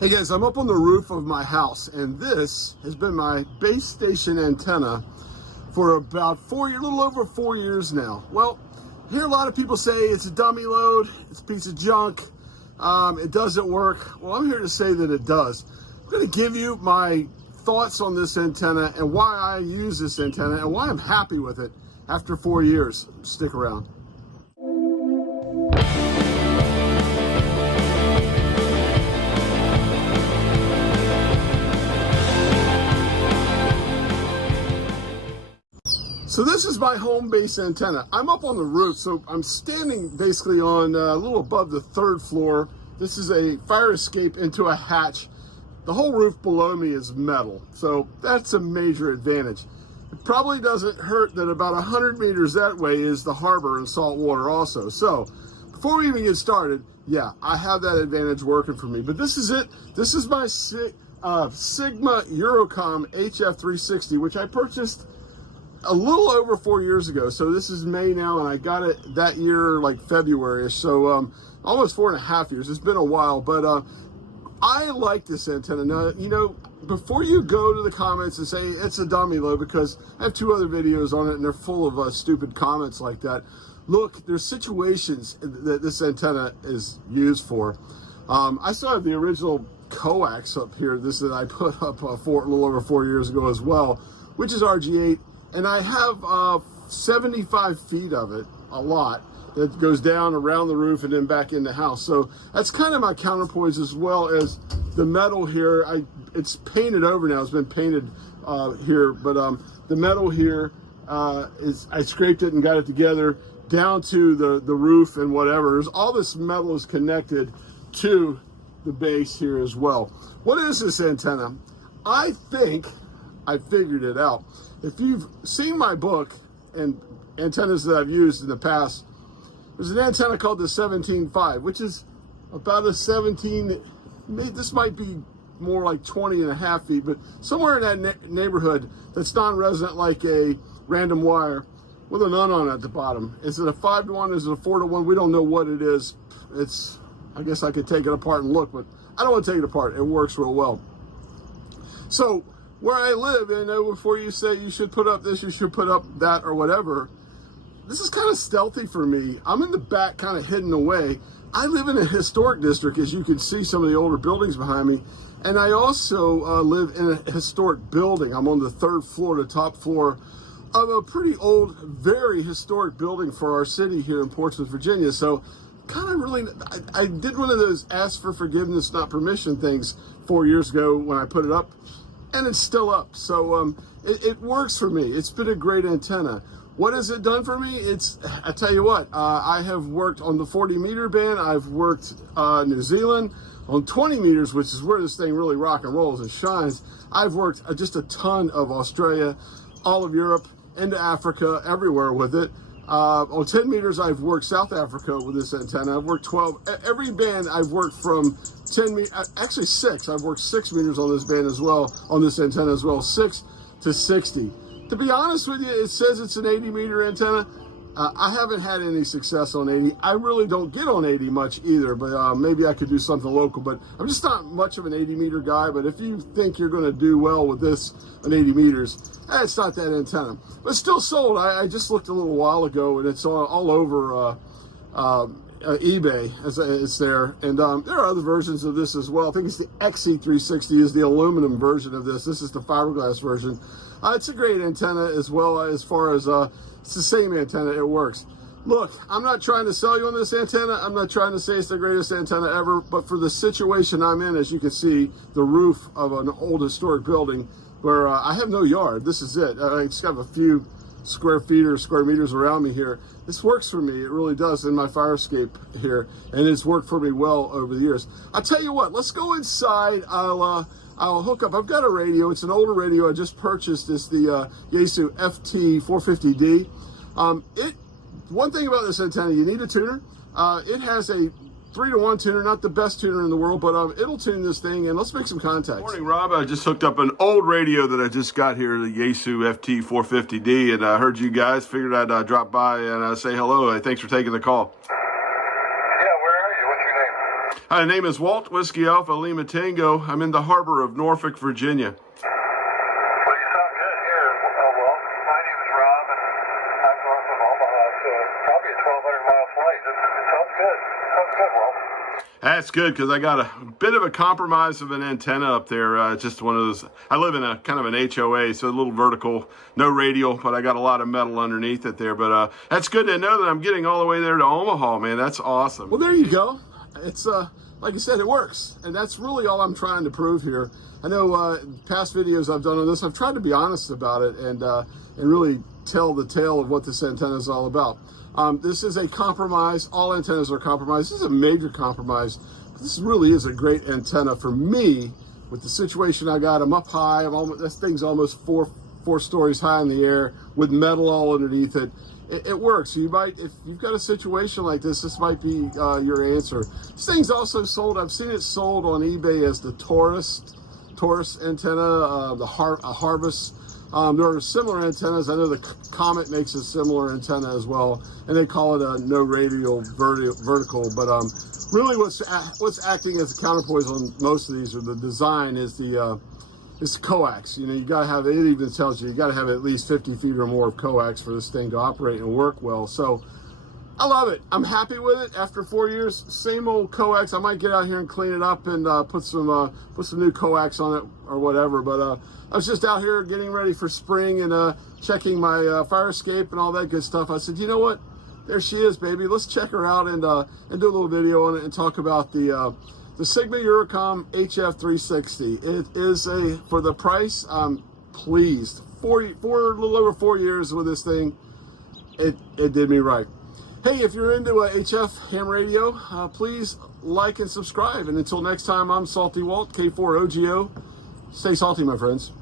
Hey guys, I'm up on the roof of my house, and this has been my base station antenna for about a little over 4 years now. Well, I hear a lot of people say it's a dummy load, it's a piece of junk, it doesn't work. Well, I'm here to say that it does. I'm going to give you my thoughts on this antenna and why I use this antenna and why I'm happy with it after 4 years. Stick around. So this is my home base antenna. I'm up on the roof, so I'm standing basically on a little above the 3rd floor. This is a fire escape into a hatch. The whole roof below me is metal, so that's a major advantage. It probably doesn't hurt that about 100 meters that way is the harbor and salt water also. So before we even get started, yeah, I have that advantage working for me. But this is it. This is my Sigma EuroComm HF-360, which I purchased a little over 4 years ago. So this is May now, and I got it that year, like February. So almost 4.5 years. It's been a while, but I like this antenna. Now, you know, before you go to the comments and say it's a dummy load, because I have 2 other videos on it and they're full of stupid comments like that. Look, there's situations that this antenna is used for. I still have the original coax up here, this that I put up a little over 4 years ago as well, which is RG8. And I have 75 feet of it, a lot, that goes down around the roof and then back in the house. So that's kind of my counterpoise, as well as the metal here. It's painted over now. It's been painted here, but the metal here I scraped it and got it together down to the roof and whatever. All this metal is connected to the base here as well. What is this antenna? I think I figured it out. If you've seen my book and antennas that I've used in the past, there's an antenna called the 17.5, which is about a 17, this might be more like 20.5 feet, but somewhere in that neighborhood that's non-resident, like a random wire with a none on it at the bottom. Is it a 5-to-1? Is it a 4-to-1? We don't know what it is. I guess I could take it apart and look, but I don't want to take it apart. It works real well. So where I live, and before you say you should put up this, you should put up that, or whatever, this is kind of stealthy for me. I'm in the back, kind of hidden away. I live in a historic district, as you can see some of the older buildings behind me, and I also live in a historic building. I'm on the 3rd floor, the top floor of a pretty old, very historic building for our city here in Portsmouth, Virginia. So kind of really, I did one of those ask for forgiveness, not permission things 4 years ago when I put it up. And it's still up, so it works for me. It's been a great antenna. What has it done for me? I tell you what, I have worked on the 40-meter band. I've worked New Zealand on 20 meters, which is where this thing really rock and rolls and shines. I've worked just a ton of Australia, all of Europe, into Africa, everywhere with it. On 10 meters, I've worked South Africa with this antenna. I've worked 12. Every band I've worked from 10 meters, actually 6. I've worked 6 meters on this band as well, on this antenna as well, 6 to 60. To be honest with you, it says it's an 80-meter antenna. I haven't had any success on 80. I really don't get on 80 much either, but maybe I could do something local. But I'm just not much of an 80-meter guy. But if you think you're going to do well with this on 80 meters, it's not that antenna. But it's still sold. I just looked a little while ago, and it's all over eBay. It's there. And there are other versions of this as well. I think it's the XE360 is the aluminum version of this. This is the fiberglass version. It's a great antenna as well, as far as it's the same antenna. It works. Look, I'm not trying to sell you on this antenna. I'm not trying to say it's the greatest antenna ever, but for the situation I'm in, as you can see, the roof of an old historic building where I have no yard. This is it. I just have a few square feet or square meters around me here. This works for me. It really does in my fire escape here, and it's worked for me well over the years. I'll tell you what, let's go inside. I'll hook up. I've got a radio. It's an older radio I just purchased. It's the Yaesu FT450D. One thing about this antenna, you need a tuner. It has a 3-to-1 tuner, not the best tuner in the world, but it'll tune this thing, and let's make some contact. Morning, Rob. I just hooked up an old radio that I just got here, the Yaesu FT450D, and I heard you guys, figured I'd drop by and say hello. Thanks for taking the call. Yeah, where are you? What's your name? Hi, name is Walt, Whiskey Alpha Lima Tango. I'm in the harbor of Norfolk, Virginia. Well, you sound good here. Well, my name is Rob, and I'm north of Omaha, so it's probably a 1,200-mile flight. It sounds good. Sounds good, Walt. That's good, because I got a bit of a compromise of an antenna up there. Just one of those. I live in a kind of an HOA, so a little vertical, no radial, but I got a lot of metal underneath it there. But that's good to know that I'm getting all the way there to Omaha, man. That's awesome. Well, there you go. It's like I said, it works, and that's really all I'm trying to prove here. I know past videos I've done on this, I've tried to be honest about it and really tell the tale of what this antenna is all about. This is a compromise. All antennas are compromised. This is a major compromise. This really is a great antenna for me with the situation I got. I'm up high. This thing's almost four stories high in the air with metal all underneath it. It works. You might, if you've got a situation like this might be your answer. This thing's also sold. I've seen it sold on eBay as the Taurus antenna, a Harvest. There are similar antennas. I know the Comet makes a similar antenna as well, and they call it a no-radial vertical. But really, what's acting as a counterpoise on most of these, or the design, is the coax. You know, you got to have, it even tells you got to have at least 50 feet or more of coax for this thing to operate and work well. So I love it. I'm happy with it. After 4 years, same old coax. I might get out here and clean it up and put some new coax on it or whatever. But I was just out here getting ready for spring and checking my fire escape and all that good stuff. I said, you know what? There she is, baby. Let's check her out and do a little video on it and talk about the Sigma EuroComm HF-360. It is for the price, I'm pleased. A little over 4 years with this thing, it did me right. Hey, if you're into HF ham radio, please like and subscribe. And until next time, I'm Salty Walt, K4OGO. Stay salty, my friends.